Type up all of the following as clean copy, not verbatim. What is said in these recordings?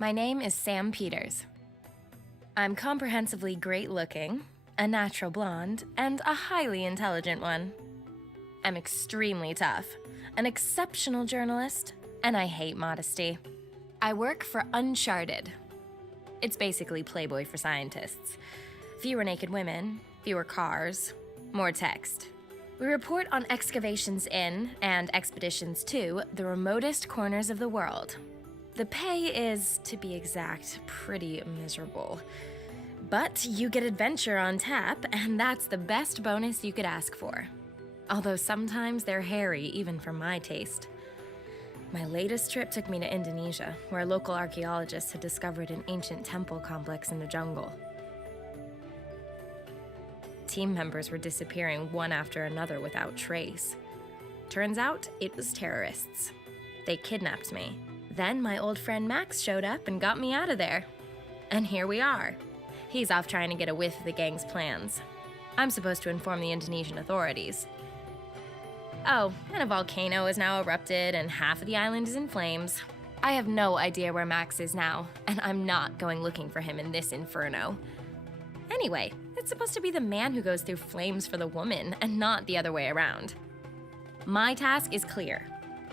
My name is Sam Peters. I'm comprehensively great-looking, a natural blonde, and a highly intelligent one. I'm extremely tough, an exceptional journalist, and I hate modesty. I work for Uncharted. It's basically Playboy for scientists. Fewer naked women, fewer cars, more text. We report on excavations in, and expeditions to, the remotest corners of the world. The pay is, to be exact, pretty miserable. But you get adventure on tap, and that's the best bonus you could ask for. Although sometimes they're hairy, even for my taste. My latest trip took me to Indonesia, where local archaeologists had discovered an ancient temple complex in the jungle. Team members were disappearing one after another without trace. Turns out, it was terrorists. They kidnapped me. Then my old friend Max showed up and got me out of there. And here we are. He's off trying to get a whiff of the gang's plans. I'm supposed to inform the Indonesian authorities. Oh, and a volcano has now erupted and half of the island is in flames. I have no idea where Max is now, and I'm not going looking for him in this inferno. Anyway, it's supposed to be the man who goes through flames for the woman, and not the other way around. My task is clear.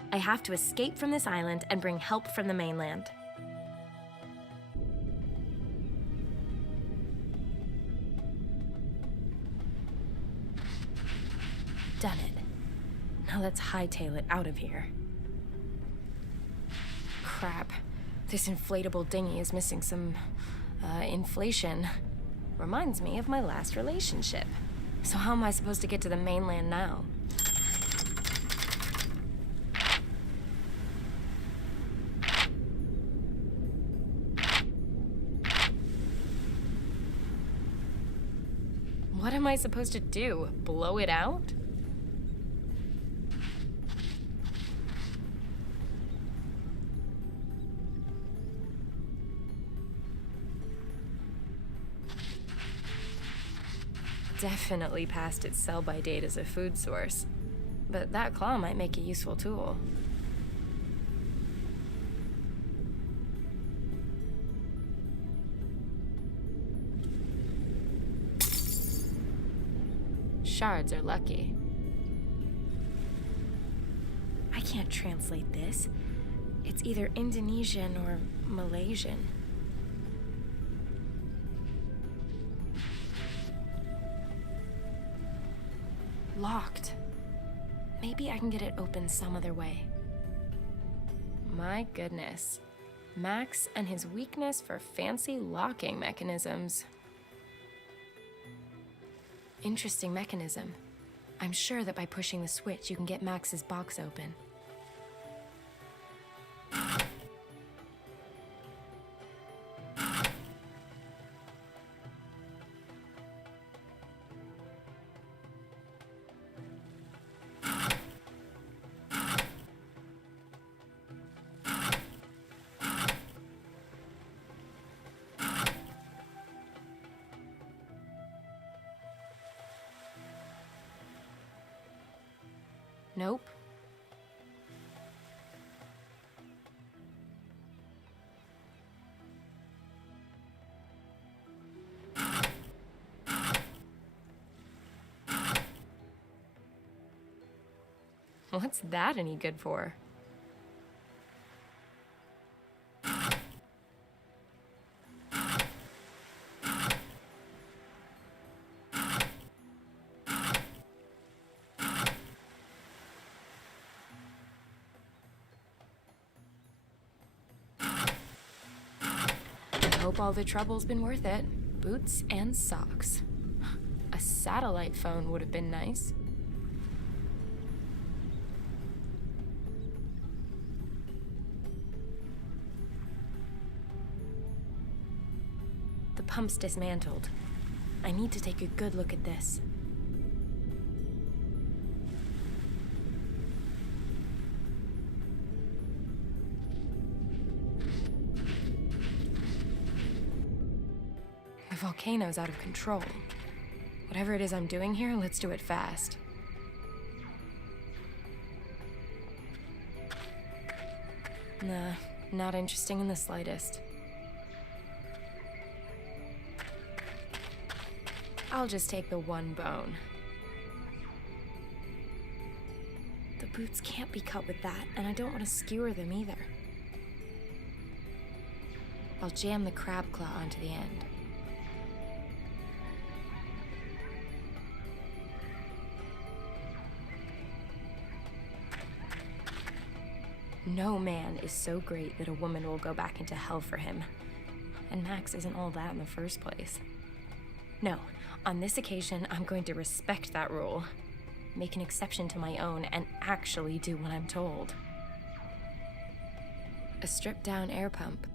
I have to escape from this island and bring help from the mainland. Done it. Now let's hightail it out of here. Crap. This inflatable dinghy is missing some, inflation. Reminds me of my last relationship. So how am I supposed to get to the mainland now? What am I supposed to do? Blow it out? Definitely past its sell-by date as a food source. But that claw might make a useful tool. Shards are lucky. I can't translate this. It's either Indonesian or Malaysian. Locked. Maybe I can get it open some other way. My goodness. Max and his weakness for fancy locking mechanisms. Interesting mechanism. I'm sure that by pushing the switch, you can get Max's box open. Nope. What's that any good for? Hope all the trouble's been worth it. Boots and socks. A satellite phone would have been nice. The pump's dismantled. I need to take a good look at this. The volcano's out of control. Whatever it is I'm doing here, let's do it fast. Nah, not interesting in the slightest. I'll just take the one bone. The boots can't be cut with that, and I don't want to skewer them either. I'll jam the crab claw onto the end. No man is so great that a woman will go back into hell for him. And Max isn't all that in the first place. No, on this occasion, I'm going to respect that rule. Make an exception to my own and actually do what I'm told. A stripped-down air pump.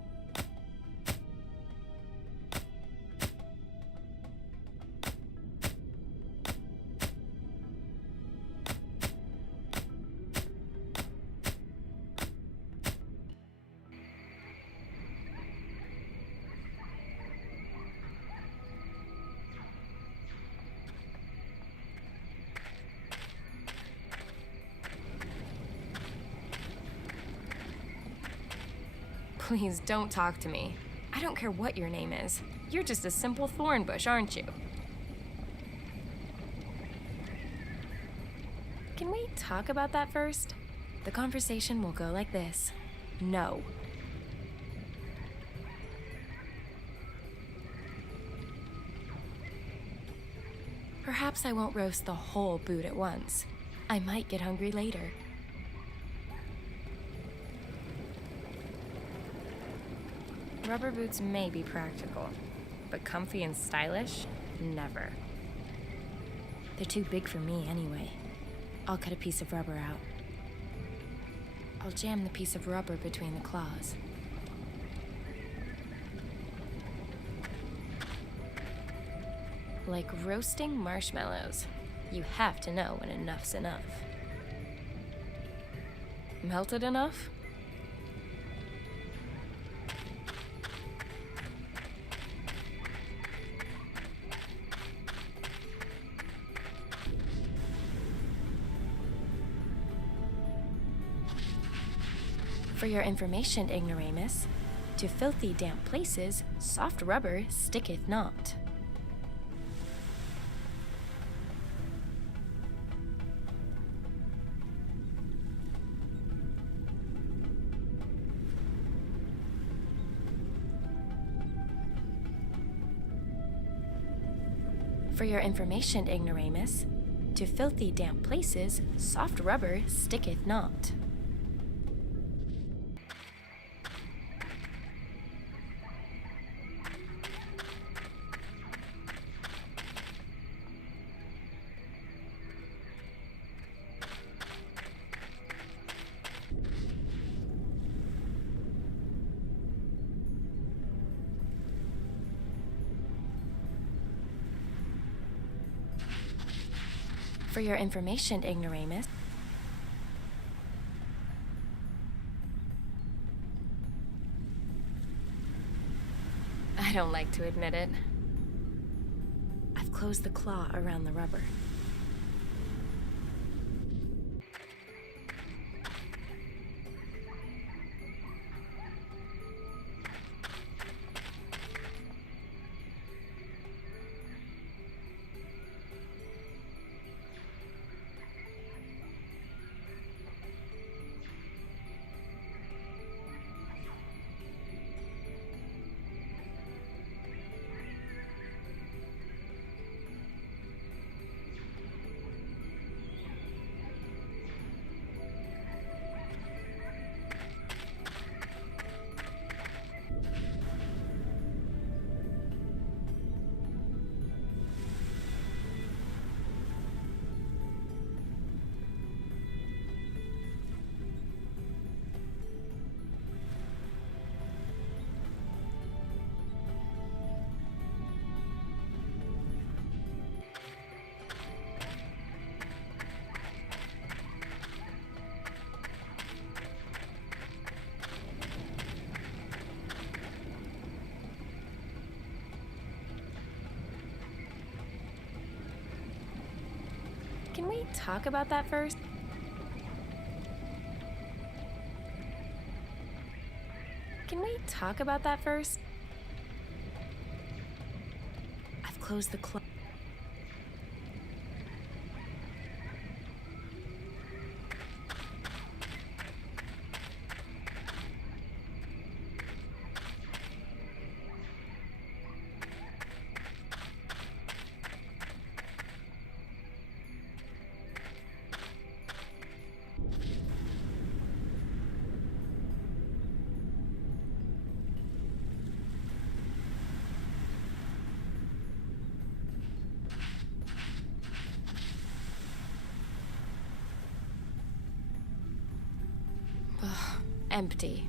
Please don't talk to me. I don't care what your name is. You're just a simple thorn bush, aren't you? Can we talk about that first? The conversation will go like this. No. Perhaps I won't roast the whole boot at once. I might get hungry later. Rubber boots may be practical, but comfy and stylish? Never. They're too big for me anyway. I'll cut a piece of rubber out. I'll jam the piece of rubber between the claws. Like roasting marshmallows. You have to know when enough's enough. Melted enough? For your information, ignoramus, to filthy, damp places, soft rubber sticketh not. For your information, ignoramus, to filthy, damp places, soft rubber sticketh not. For your information, ignoramus, I don't like to admit it. I've closed the claw around the rubber. Can we talk about that first? Can we talk about that first? I've closed the claw. Empty.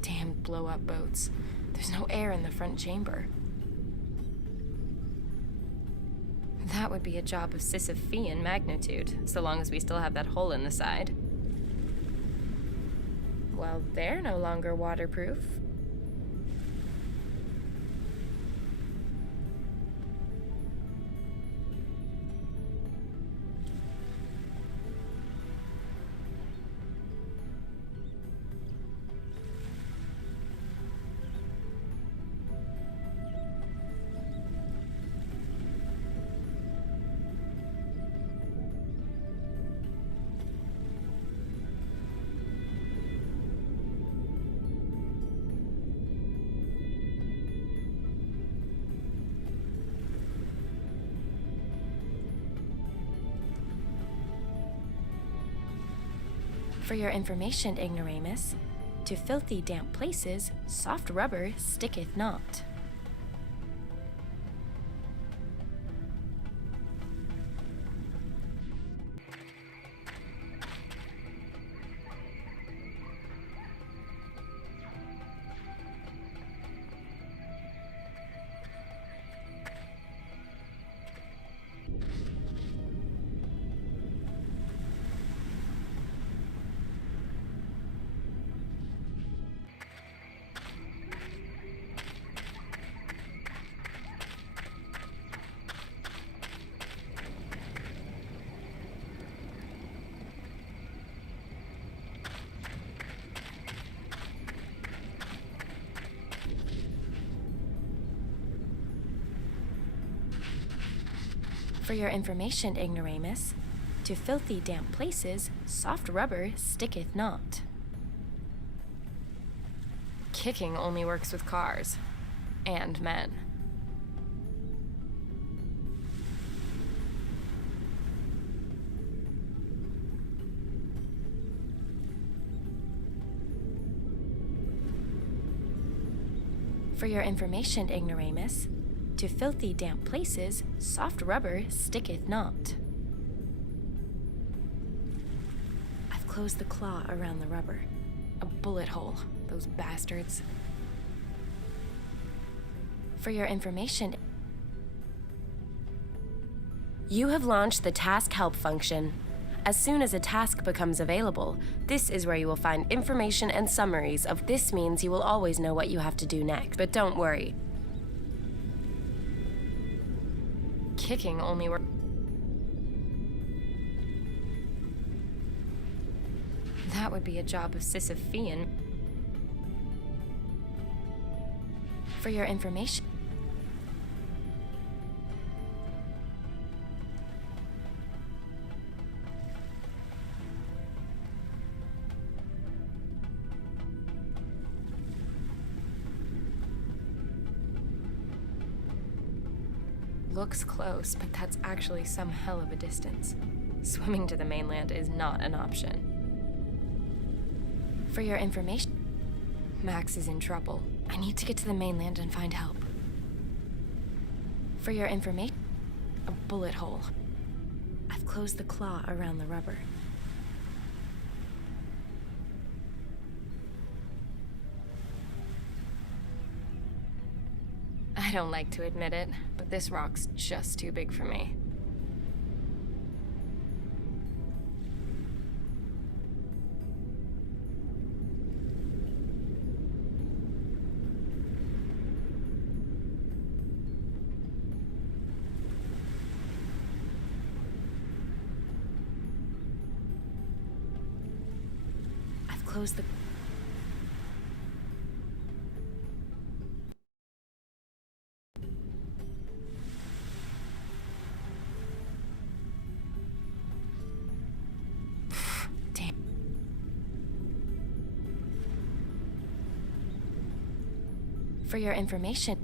Damn blow-up boats. There's no air in the front chamber. That would be a job of Sisyphean magnitude, so long as we still have that hole in the side. Well, they're no longer waterproof. For your information, ignoramus, to filthy, damp places, soft rubber sticketh not. For your information, ignoramus, to filthy, damp places, soft rubber sticketh not. Kicking only works with cars. And men. For your information, ignoramus, to filthy, damp places, soft rubber sticketh not. I've closed the claw around the rubber. A bullet hole, those bastards. For your information, you have launched the task help function. As soon as a task becomes available, this is where you will find information and summaries of this means you will always know what you have to do next. But don't worry. Kicking only works. That would be a job of Sisyphean. For your information, looks close, but that's actually some hell of a distance. Swimming to the mainland is not an option. For your information, Max is in trouble. I need to get to the mainland and find help. For your information, a bullet hole. I've closed the claw around the rubber. I don't like to admit it, but this rock's just too big for me. I've closed the... For your information,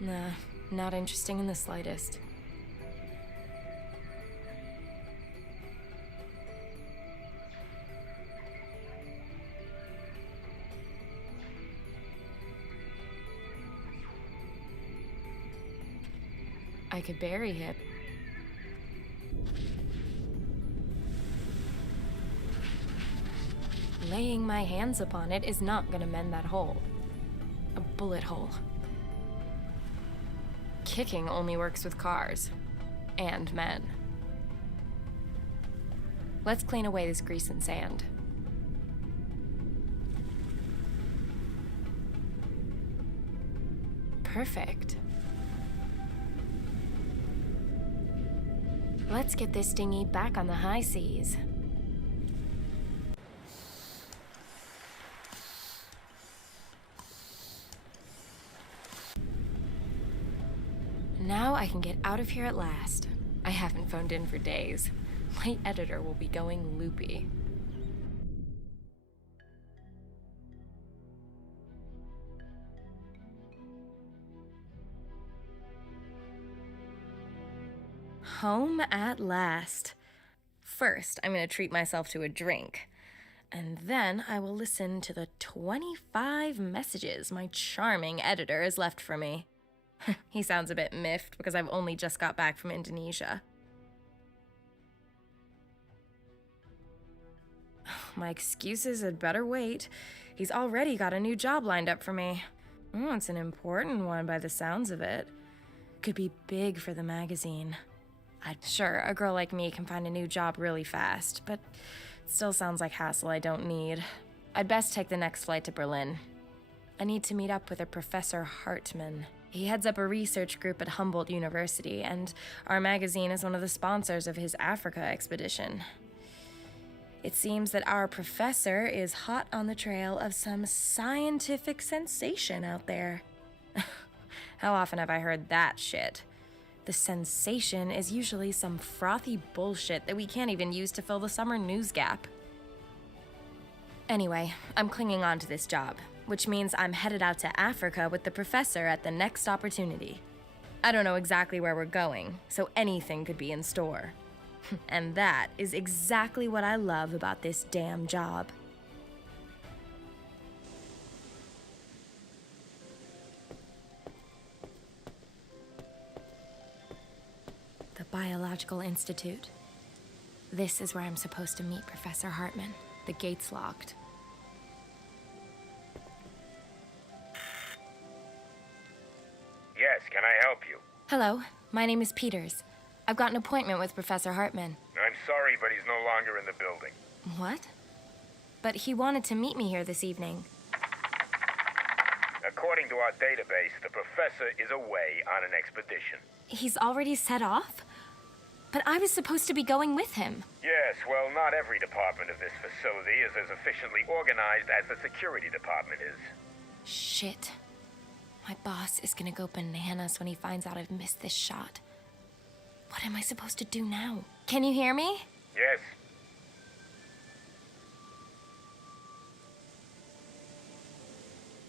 nah, not interesting in the slightest. I could bury him. Laying my hands upon it is not gonna mend that hole. A bullet hole. Kicking only works with cars. And men. Let's clean away this grease and sand. Perfect. Let's get this dinghy back on the high seas. Now I can get out of here at last. I haven't phoned in for days. My editor will be going loopy. Home at last. First, I'm gonna treat myself to a drink. And then I will listen to the 25 messages my charming editor has left for me. He sounds a bit miffed because I've only just got back from Indonesia. My excuses had better wait. He's already got a new job lined up for me. It's an important one by the sounds of it. Could be big for the magazine. Sure, a girl like me can find a new job really fast, but it still sounds like hassle I don't need. I'd best take the next flight to Berlin. I need to meet up with a Professor Hartmann. He heads up a research group at Humboldt University, and our magazine is one of the sponsors of his Africa expedition. It seems that our professor is hot on the trail of some scientific sensation out there. How often have I heard that shit? The sensation is usually some frothy bullshit that we can't even use to fill the summer news gap. Anyway, I'm clinging on to this job, which means I'm headed out to Africa with the professor at the next opportunity. I don't know exactly where we're going, so anything could be in store. And that is exactly what I love about this damn job. The Biological Institute. This is where I'm supposed to meet Professor Hartmann. The gate's locked. Yes, can I help you? Hello, my name is Peters. I've got an appointment with Professor Hartmann. I'm sorry, but he's no longer in the building. What? But he wanted to meet me here this evening. According to our database, the professor is away on an expedition. He's already set off? But I was supposed to be going with him. Yes, well, not every department of this facility is as efficiently organized as the security department is. Shit. My boss is gonna go bananas when he finds out I've missed this shot. What am I supposed to do now? Can you hear me? Yes.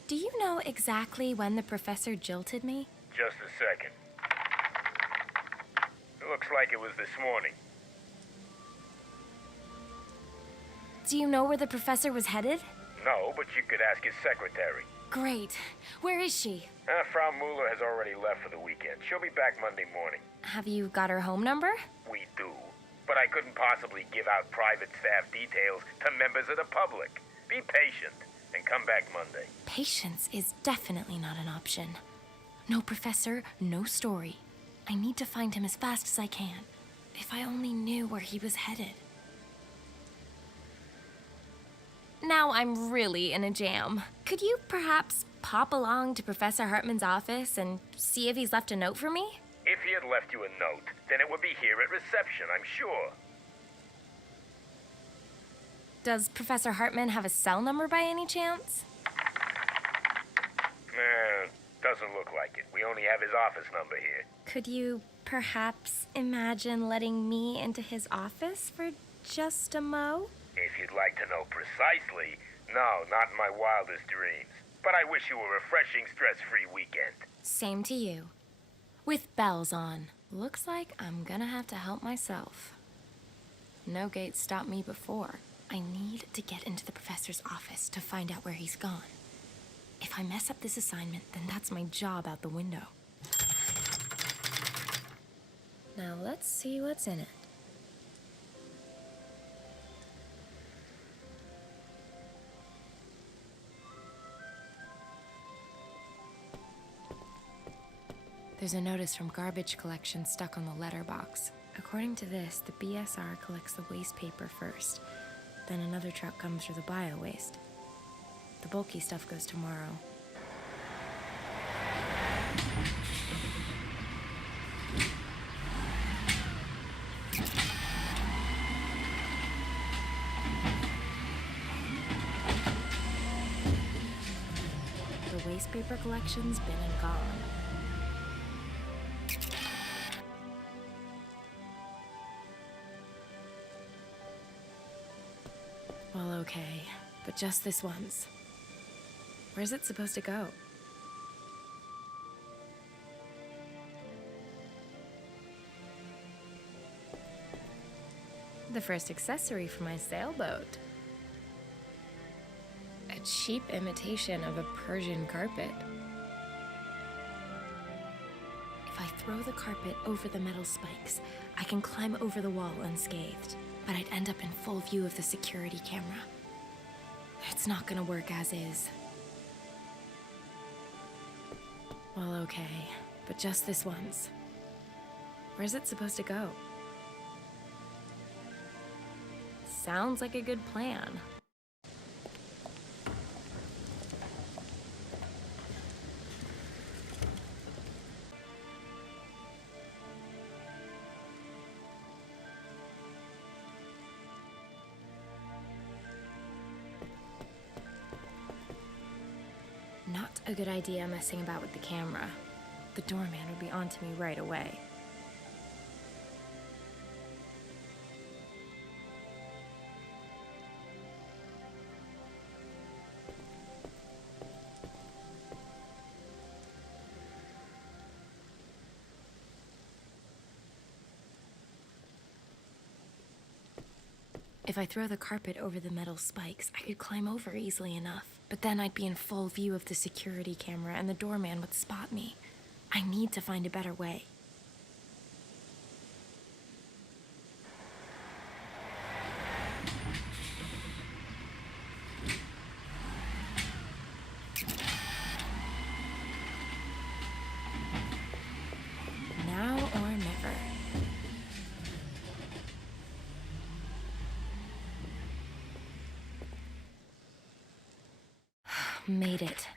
Do you know exactly when the professor jilted me? Just a second. It looks like it was this morning. Do you know where the professor was headed? No, but you could ask his secretary. Great. Where is she? Frau Mueller has already left for the weekend. She'll be back Monday morning. Have you got her home number? We do. But I couldn't possibly give out private staff details to members of the public. Be patient and come back Monday. Patience is definitely not an option. No professor, no story. I need to find him as fast as I can. If I only knew where he was headed. Now I'm really in a jam. Could you perhaps pop along to Professor Hartmann's office and see if he's left a note for me? If he had left you a note, then it would be here at reception, I'm sure. Does Professor Hartmann have a cell number by any chance? Doesn't look like it. We only have his office number here. Could you perhaps imagine letting me into his office for just a mo? If you'd like to know precisely, no, not in my wildest dreams. But I wish you a refreshing, stress-free weekend. Same to you. With bells on. Looks like I'm gonna have to help myself. No gate stopped me before. I need to get into the professor's office to find out where he's gone. If I mess up this assignment, then that's my job out the window. Now let's see what's in it. There's a notice from garbage collection stuck on the letterbox. According to this, the BSR collects the waste paper first. Then another truck comes for the bio-waste. The bulky stuff goes tomorrow. The waste paper collection's been and gone. Well, okay, but just this once. Where's it supposed to go? The first accessory for my sailboat. A cheap imitation of a Persian carpet. If I throw the carpet over the metal spikes, I can climb over the wall unscathed. But I'd end up in full view of the security camera. It's not gonna work as is. Well, okay, but just this once. Where's it supposed to go? Sounds like a good plan. Not a good idea messing about with the camera. The doorman would be onto me right away. If I throw the carpet over the metal spikes, I could climb over easily enough. But then I'd be in full view of the security camera and the doorman would spot me. I need to find a better way. Now or never. Made it.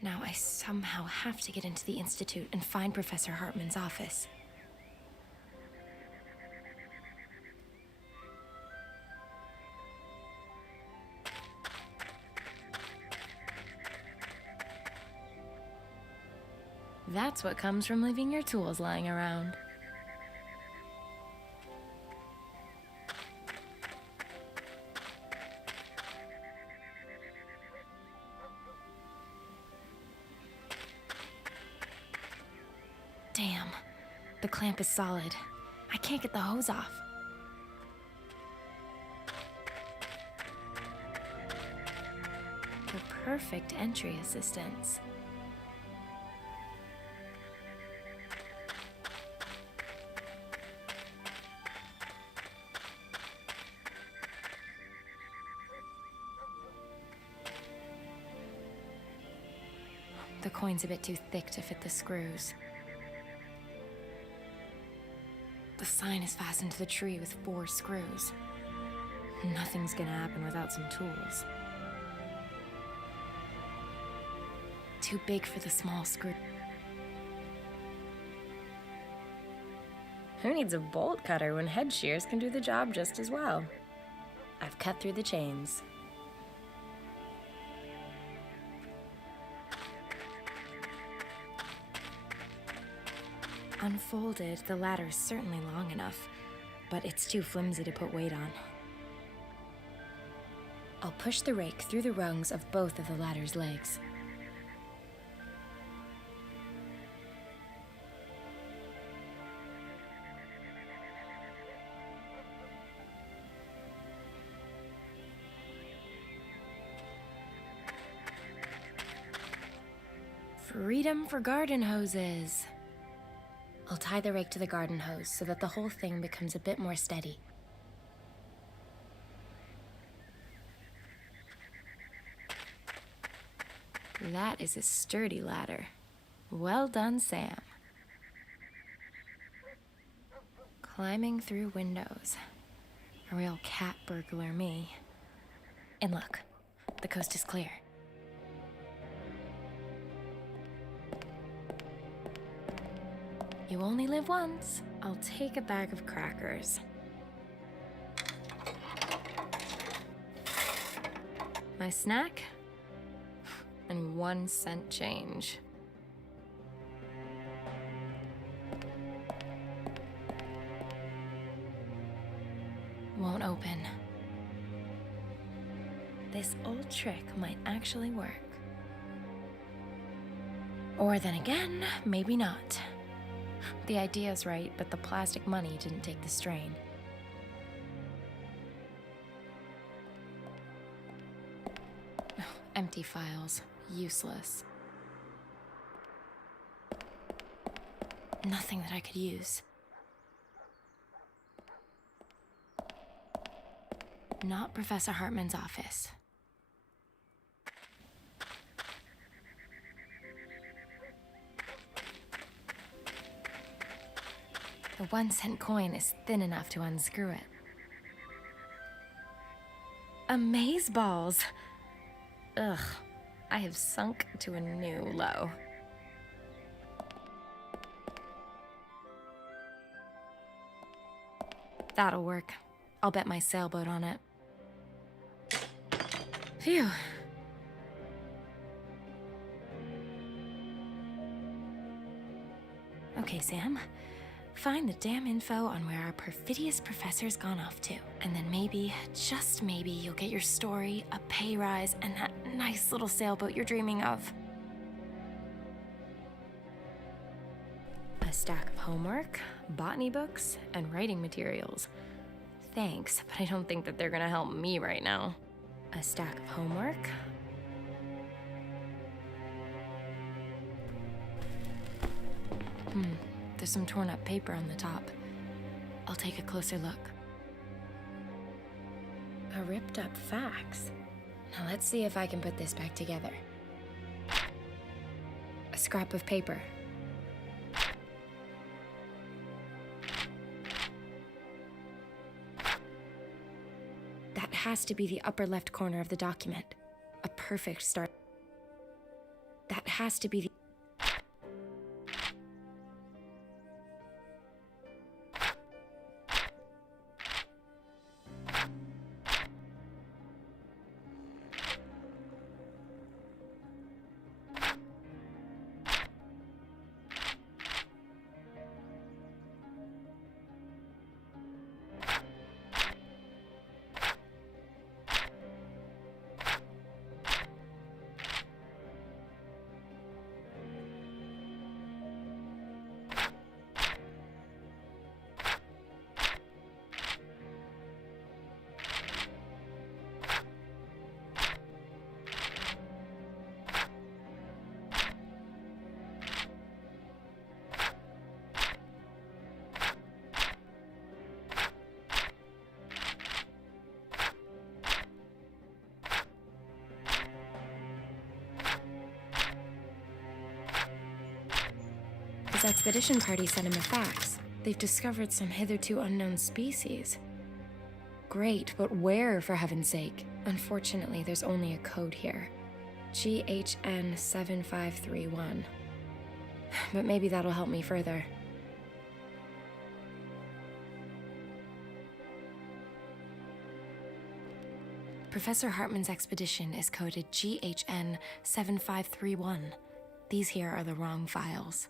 Now I somehow have to get into the Institute and find Professor Hartman's office. That's what comes from leaving your tools lying around. Damn, the clamp is solid. I can't get the hose off. The perfect entry assistance. The coin's a bit too thick to fit the screws. The sign is fastened to the tree with 4 screws. Nothing's gonna happen without some tools. Too big for the small screw. Who needs a bolt cutter when head shears can do the job just as well? I've cut through the chains. Unfolded, the ladder is certainly long enough, but it's too flimsy to put weight on. I'll push the rake through the rungs of both of the ladder's legs. Freedom for garden hoses. I'll tie the rake to the garden hose so that the whole thing becomes a bit more steady. That is a sturdy ladder. Well done, Sam. Climbing through windows. A real cat burglar me. And look, the coast is clear. You only live once. I'll take a bag of crackers. My snack? And 1 cent change. Won't open. This old trick might actually work. Or then again, maybe not. The idea's right, but the plastic money didn't take the strain. Empty files. Useless. Nothing that I could use. Not Professor Hartman's office. The 1 cent coin is thin enough to unscrew it. Amazeballs! Ugh, I have sunk to a new low. That'll work. I'll bet my sailboat on it. Phew. Okay, Sam. Find the damn info on where our perfidious professor's gone off to. And then maybe, just maybe, you'll get your story, a pay rise, and that nice little sailboat you're dreaming of. A stack of homework, botany books, and writing materials. Thanks, but I don't think that they're gonna help me right now. A stack of homework. There's some torn up paper on the top. I'll take a closer look. A ripped up fax. Now let's see if I can put this back together. A scrap of paper. That has to be the upper left corner of the document. A perfect start. That has to be the... His expedition party sent him a fax. They've discovered some hitherto unknown species. Great, but where, for heaven's sake? Unfortunately, there's only a code here. GHN 7531. But maybe that'll help me further. Professor Hartman's expedition is coded GHN 7531. These here are the wrong files.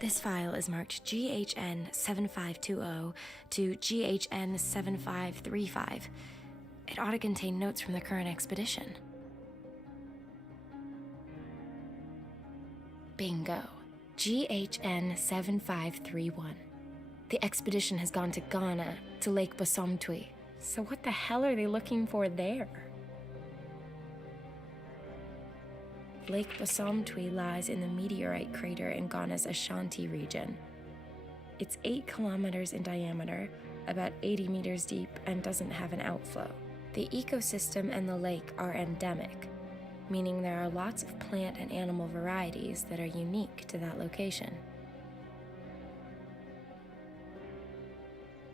This file is marked GHN 7520 to GHN 7535. It ought to contain notes from the current expedition. Bingo. GHN 7531. The expedition has gone to Ghana, to Lake Basomtwi. So what the hell are they looking for there? Lake Basomtwi lies in the meteorite crater in Ghana's Ashanti region. It's 8 kilometers in diameter, about 80 meters deep, and doesn't have an outflow. The ecosystem and the lake are endemic, meaning there are lots of plant and animal varieties that are unique to that location.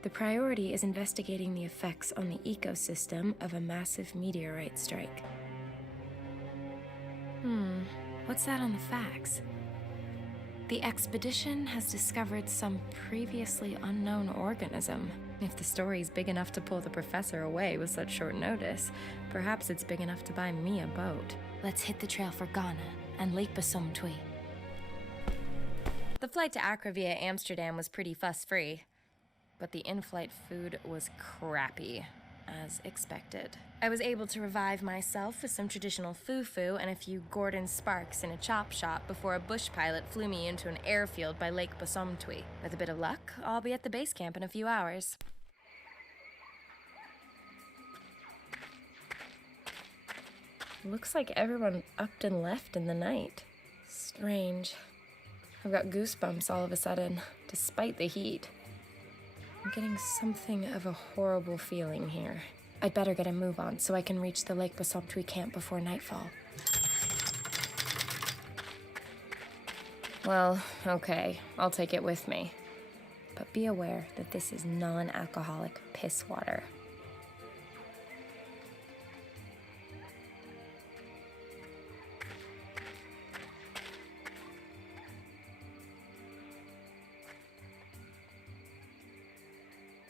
The priority is investigating the effects on the ecosystem of a massive meteorite strike. What's that on the facts? The expedition has discovered some previously unknown organism. If the story's big enough to pull the professor away with such short notice, perhaps it's big enough to buy me a boat. Let's hit the trail for Ghana and Lake Basomtwi. The flight to Accra via Amsterdam was pretty fuss-free, but the in-flight food was crappy, as expected. I was able to revive myself with some traditional fufu and a few Gordon Sparks in a chop shop before a bush pilot flew me into an airfield by Lake Basomtwi. With a bit of luck, I'll be at the base camp in a few hours. Looks like everyone upped and left in the night. Strange. I've got goosebumps all of a sudden, despite the heat. I'm getting something of a horrible feeling here. I'd better get a move on so I can reach the Lake Basomtwi camp before nightfall. Well, okay, I'll take it with me. But be aware that this is non-alcoholic piss water.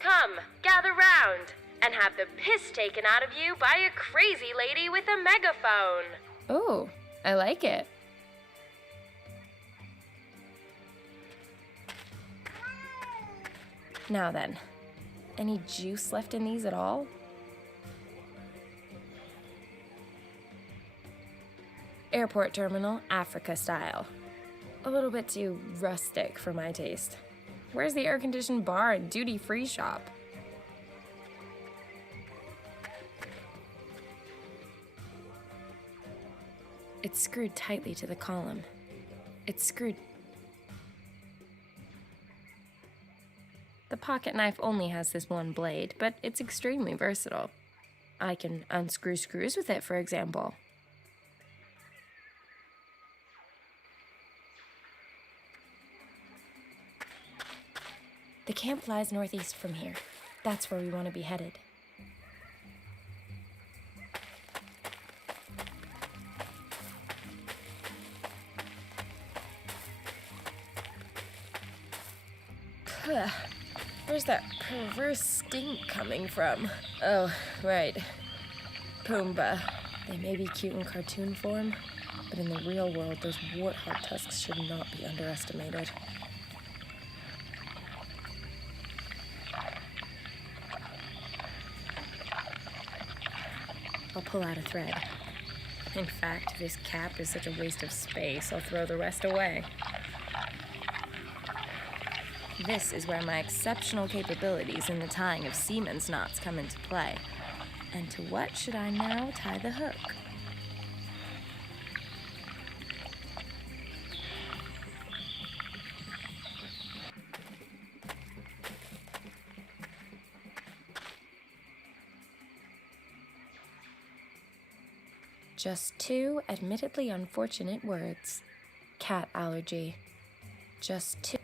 Come, gather round, and have the piss taken out of you by a crazy lady with a megaphone. Oh, I like it. Now then, any juice left in these at all? Airport terminal, Africa style. A little bit too rustic for my taste. Where's the air-conditioned bar and duty-free shop? It's screwed tightly to the column. It's screwed... The pocket knife only has this one blade, but it's extremely versatile. I can unscrew screws with it, for example. The camp lies northeast from here. That's where we want to be headed. Where's that perverse stink coming from? Oh, right. Pumbaa. They may be cute in cartoon form, but in the real world, those warthog tusks should not be underestimated. I'll pull out a thread. In fact, this cap is such a waste of space, I'll throw the rest away. This is where my exceptional capabilities in the tying of seamen's knots come into play. And to what should I now tie the hook? Just 2 admittedly unfortunate words. Cat allergy. Just 2.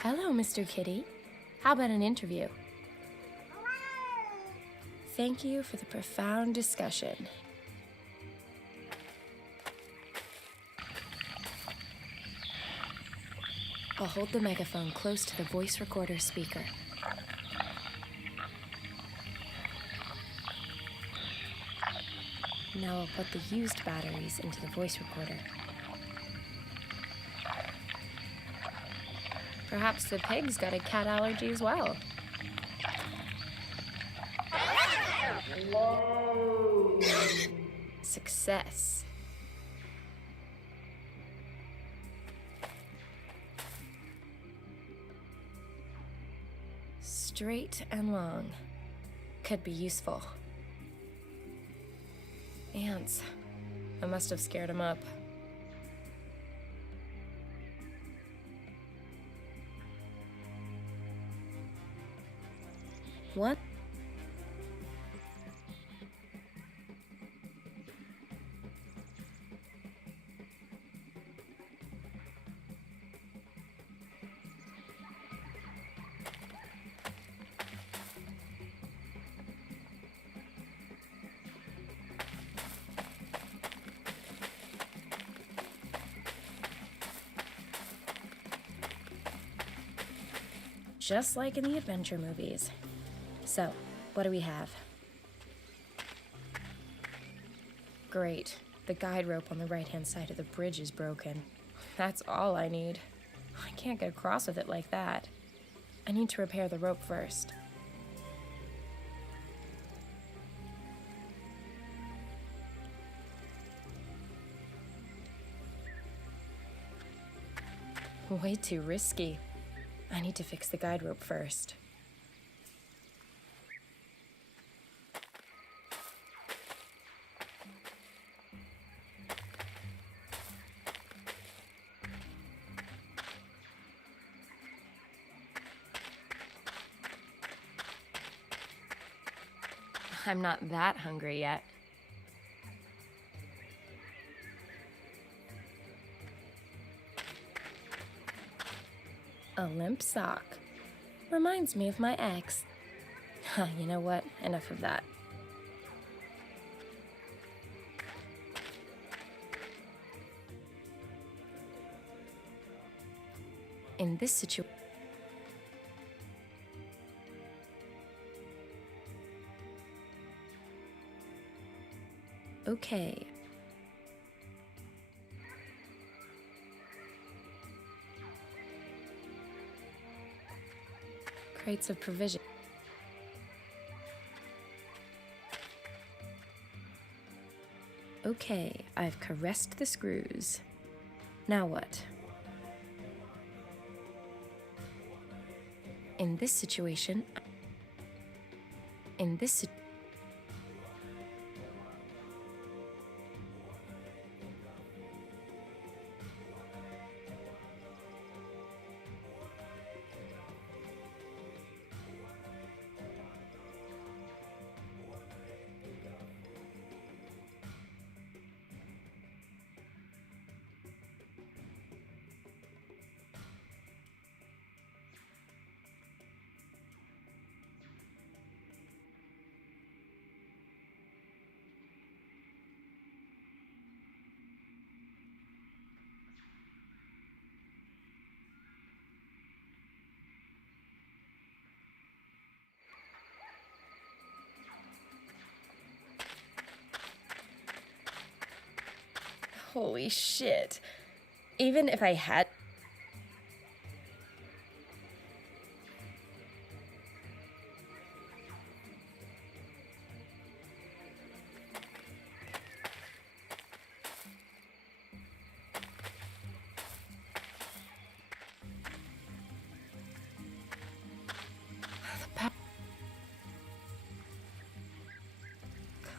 Hello, Mr. Kitty. How about an interview? Thank you for the profound discussion. I'll hold the megaphone close to the voice recorder speaker. Now I'll put the used batteries into the voice recorder. Perhaps the pig's got a cat allergy as well. Success. straight and long. Could be useful. Ants. I must have scared him up. What? Just like in the adventure movies. So, what do we have? Great. The guide rope on the right-hand side of the bridge is broken. That's all I need. I can't get across with it like that. I need to repair the rope first. Way too risky. I need to fix the guide rope first. I'm not that hungry yet. A limp sock. Reminds me of my ex. You know what? Enough of that. In this situation... Okay. Crates of provision. Okay, I've caressed the screws. Now what? In this situation... Holy shit. Even if I had...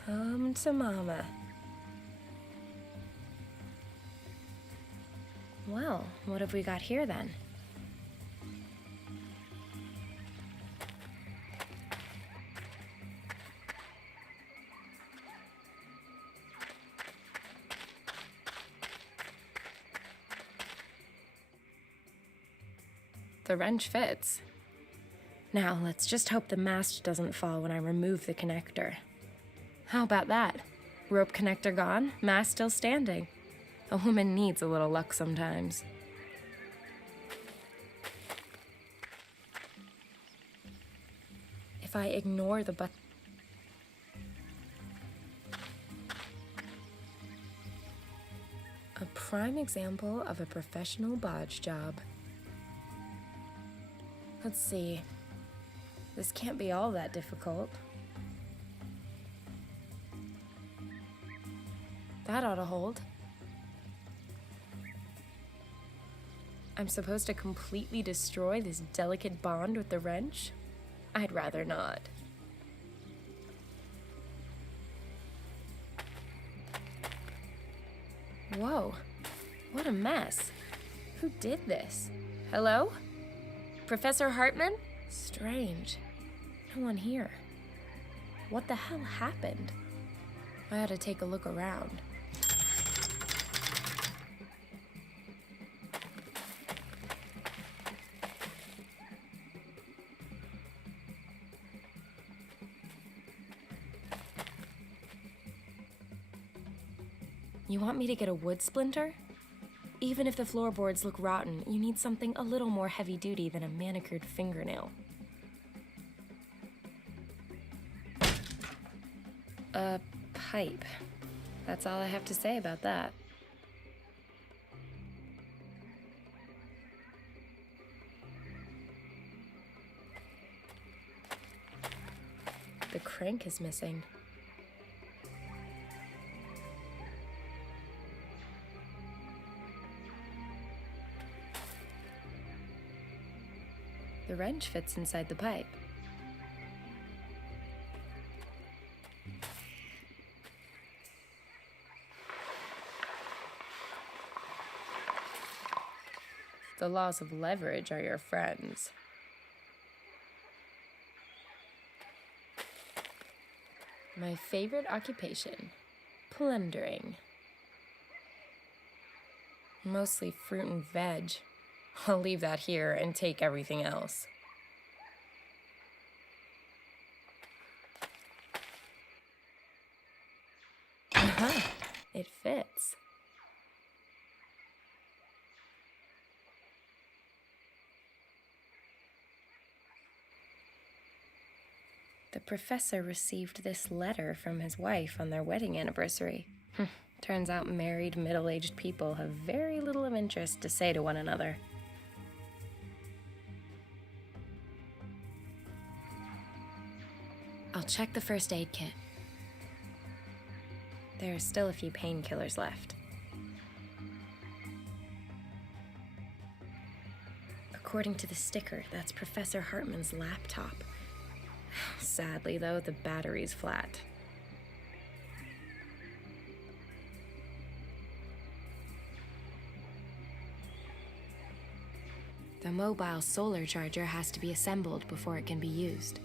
Come to mama. Well, what have we got here then? The wrench fits. Now, let's just hope the mast doesn't fall when I remove the connector. How about that? Rope connector gone, mast still standing. A woman needs a little luck sometimes. If I ignore the button... A prime example of a professional bodge job. Let's see. This can't be all that difficult. That ought to hold. I'm supposed to completely destroy this delicate bond with the wrench? I'd rather not. Whoa, what a mess. Who did this? Hello? Professor Hartman? Strange. No one here. What the hell happened? I ought to take a look around. You want me to get a wood splinter? Even if the floorboards look rotten, you need something a little more heavy-duty than a manicured fingernail. A pipe. That's all I have to say about that. The crank is missing. The wrench fits inside the pipe. The laws of leverage are your friends. My favorite occupation, plundering. Mostly fruit and veg. I'll leave that here and take everything else. It fits. The professor received this letter from his wife on their wedding anniversary. Turns out married, middle-aged people have very little of interest to say to one another. I'll check the first aid kit. There are still a few painkillers left. According to the sticker, that's Professor Hartman's laptop. Sadly, though, the battery's flat. The mobile solar charger has to be assembled before it can be used.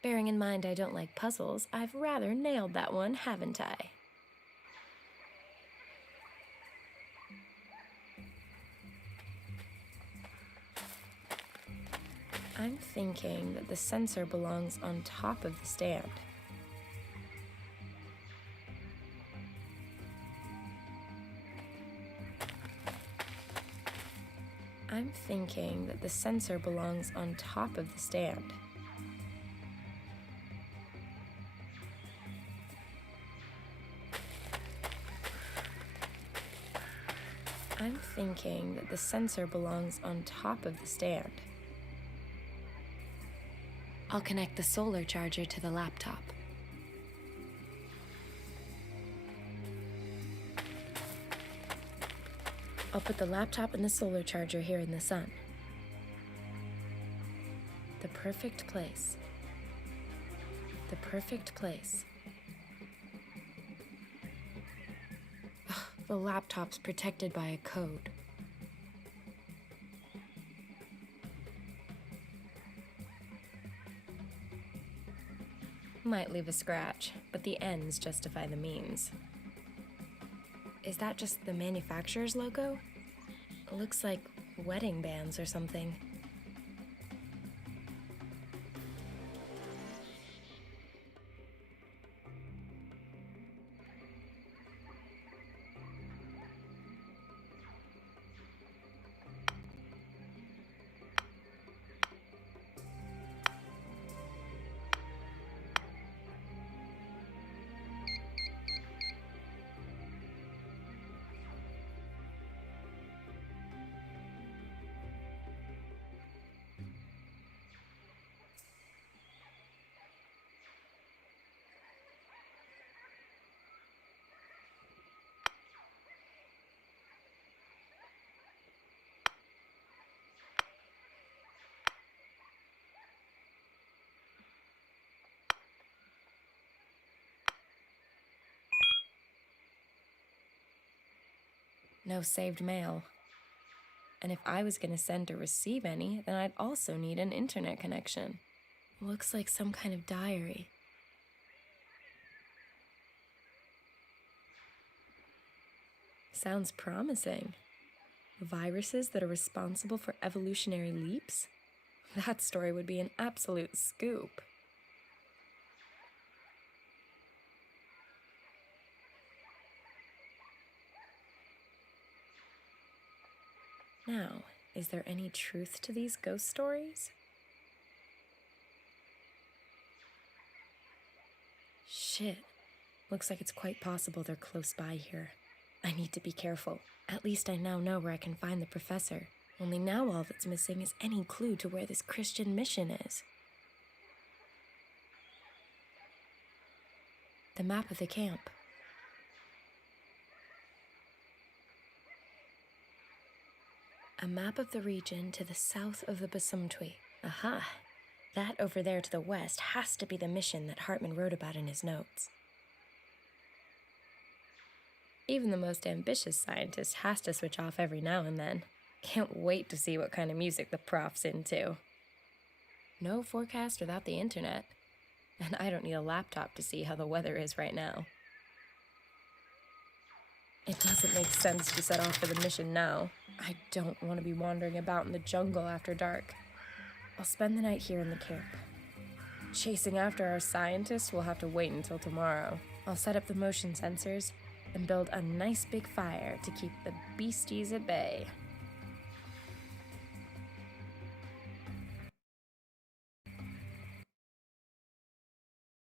Bearing in mind I don't like puzzles, I've rather nailed that one, haven't I? I'm thinking that the sensor belongs on top of the stand. I'm thinking that the sensor belongs on top of the stand. I'm thinking that the sensor belongs on top of the stand. I'll connect the solar charger to the laptop. I'll put the laptop and the solar charger here in the sun. The perfect place. The perfect place. Ugh, the laptop's protected by a code. Might leave a scratch, but the ends justify the means. Is that just the manufacturer's logo? It looks like wedding bands or something. No saved mail. And if I was going to send or receive any, then I'd also need an internet connection. Looks like some kind of diary. Sounds promising. Viruses that are responsible for evolutionary leaps? That story would be an absolute scoop. Now, is there any truth to these ghost stories? Shit. Looks like it's quite possible they're close by here. I need to be careful. At least I now know where I can find the professor. Only now all that's missing is any clue to where this Christian mission is. The map of the camp. A map of the region to the south of the Basumtwi. Aha! That over there to the west has to be the mission that Hartman wrote about in his notes. Even the most ambitious scientist has to switch off every now and then. Can't wait to see what kind of music the prof's into. No forecast without the internet. And I don't need a laptop to see how the weather is right now. It doesn't make sense to set off for the mission now. I don't want to be wandering about in the jungle after dark. I'll spend the night here in the camp. Chasing after our scientist will have to wait until tomorrow. I'll set up the motion sensors and build a nice big fire to keep the beasties at bay.